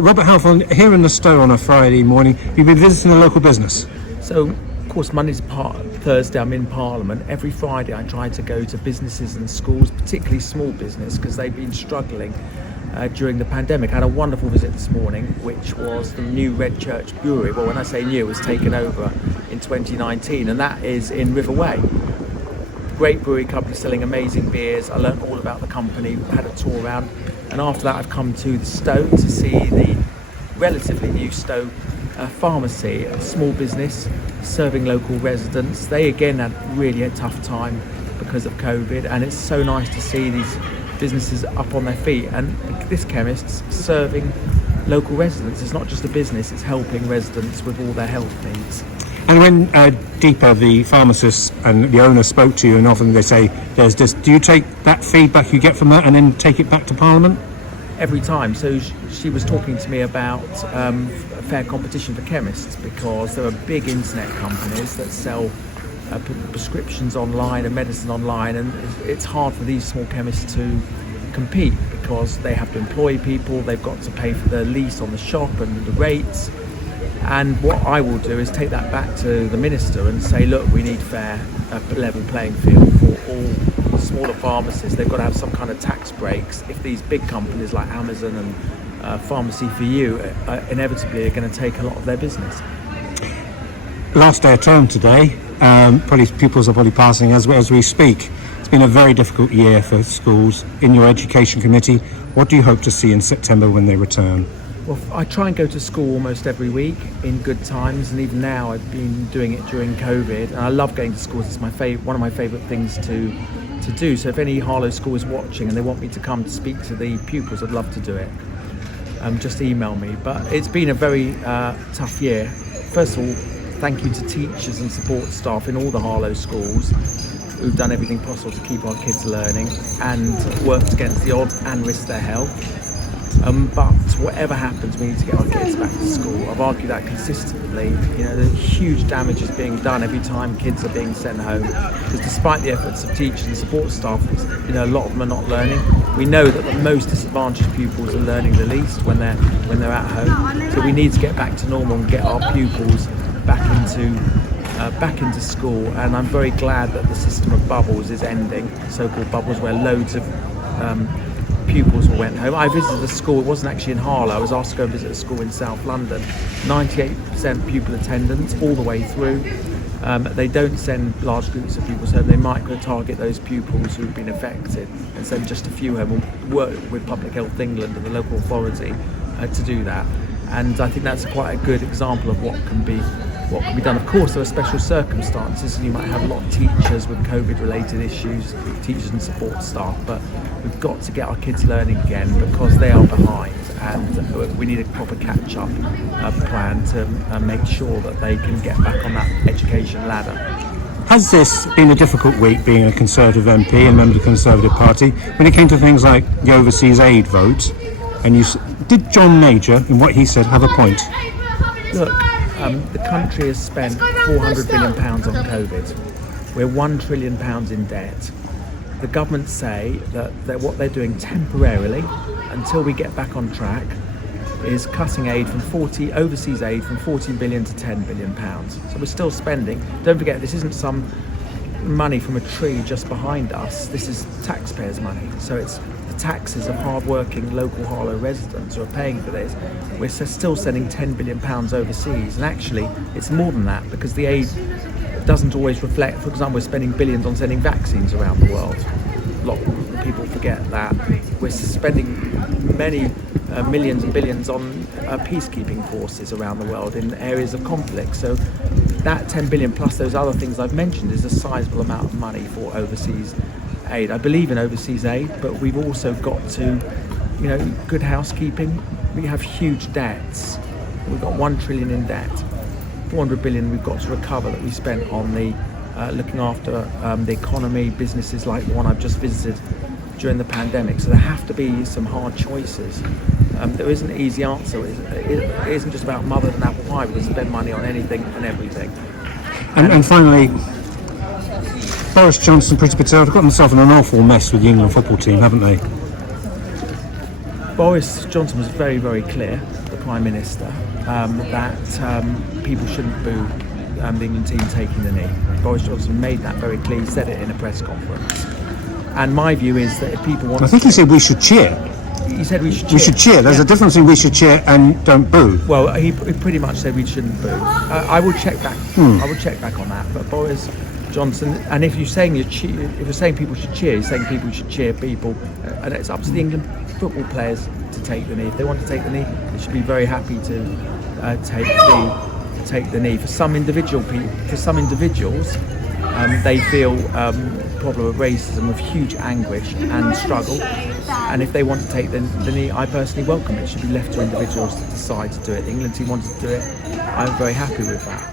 Robert Halfon, here in the Stowe on a Friday morning, you've been visiting a local business. So, of course, Monday to Thursday I'm in Parliament. Every Friday I try to go to businesses and schools, particularly small business, because they've been struggling during the pandemic. I had a wonderful visit this morning, which was the new Red Church Brewery. Well, when I say new, it was taken over in 2019, and that is in River Way. Great brewery company selling amazing beers. I learned all about the company, had a tour around, and after that I've come to the Stowe to see the relatively new Stowe pharmacy, a small business serving local residents. They again had really a tough time because of COVID, and it's so nice to see these businesses up on their feet, and this chemist's serving local residents. It's not just a business, it's helping residents with all their health needs. And when Deepa, the pharmacist and the owner, spoke to you, and often they say there's this, do you take that feedback you get from that and then take it back to Parliament? Every time. So she was talking to me about fair competition for chemists, because there are big internet companies that sell prescriptions online and medicine online, and it's hard for these small chemists to compete because they have to employ people, they've got to pay for the lease on the shop and the rates. And what I will do is take that back to the minister and say, look, we need fair, level playing field for all smaller pharmacies. They've got to have some kind of tax breaks. If these big companies like Amazon and Pharmacy for You inevitably are going to take a lot of their business. Last day of term today, probably pupils are probably passing as we speak. It's been a very difficult year for schools. In your education committee, what do you hope to see in September when they return? Well, I try and go to school almost every week in good times, and even now I've been doing it during COVID, and I love going to schools. It's one of my favourite things to do. So if any Harlow school is watching and they want me to come to speak to the pupils, I'd love to do it. Just email me. But it's been a very tough year. First of all, thank you to teachers and support staff in all the Harlow schools who've done everything possible to keep our kids learning and worked against the odds and risk their health. But whatever happens, we need to get our kids back to school. I've argued that consistently. You know, the huge damage is being done every time kids are being sent home, because despite the efforts of teachers and support staff, a lot of them are not learning. We know that the most disadvantaged pupils are learning the least when they're at home. So we need to get back to normal and get our pupils back into school. And I'm very glad that the system of bubbles is ending, so-called bubbles where loads of pupils went home. I visited a school, it wasn't actually in Harlow, I was asked to go visit a school in South London. 98% pupil attendance all the way through. They don't send large groups of pupils home. They might go target those pupils who've been affected and send just a few home, and work with Public Health England and the local authority to do that. And I think that's quite a good example of what can be done. Of course, there are special circumstances, and you might have a lot of teachers with COVID-related issues, teachers and support staff, but we've got to get our kids learning again because they are behind, and we need a proper catch-up plan to make sure that they can get back on that education ladder. Has this been a difficult week, being a Conservative MP and member of the Conservative Party, when it came to things like the overseas aid vote? And did John Major, in what he said, have a point? Look, the country has spent £400 billion on COVID. We're £1 trillion in debt. The government say that what they're doing temporarily, until we get back on track, is cutting overseas aid from 14 billion to 10 billion pounds. So we're still spending. Don't forget, this isn't some money from a tree just behind us. This is taxpayers' money. So it's the taxes of hard-working local Harlow residents who are paying for this. We're still sending £10 billion overseas, and actually it's more than that, because the aid doesn't always reflect. For example, we're spending billions on sending vaccines around the world. A lot of people forget that. We're spending many millions and billions on peacekeeping forces around the world in areas of conflict. So that 10 billion plus those other things I've mentioned is a sizable amount of money for overseas aid. I believe in overseas aid, but we've also got to, good housekeeping. We have huge debts. We've got 1 trillion in debt. 400 billion we've got to recover that we spent on the looking after the economy, businesses like the one I've just visited during the pandemic. So there have to be some hard choices. There isn't an easy answer. It isn't just about mother and apple pie. We can spend money on anything and everything. And finally, Boris Johnson, Priti Patel have got themselves in an awful mess with the England football team, haven't they? Boris Johnson was very, very clear Prime Minister that people shouldn't boo the England team taking the knee. Boris Johnson made that very clear. He said it in a press conference. And my view is that if people want, I think he said we should cheer. he said we should cheer. We should cheer. There's a difference between we should cheer and don't boo. Well, he pretty much said we shouldn't boo. I will check back. I will check back on that. But Boris Johnson, and if you're saying if you're saying people should cheer, you're saying people should cheer people, and it's up to the England football players to take the knee. If they want to take the knee, they should be very happy to take the knee. For some individuals, they feel problem of racism with huge anguish and struggle, and if they want to take the knee, I personally welcome it. It should be left to individuals to decide to do it. The England team wanted to do it. I'm very happy with that.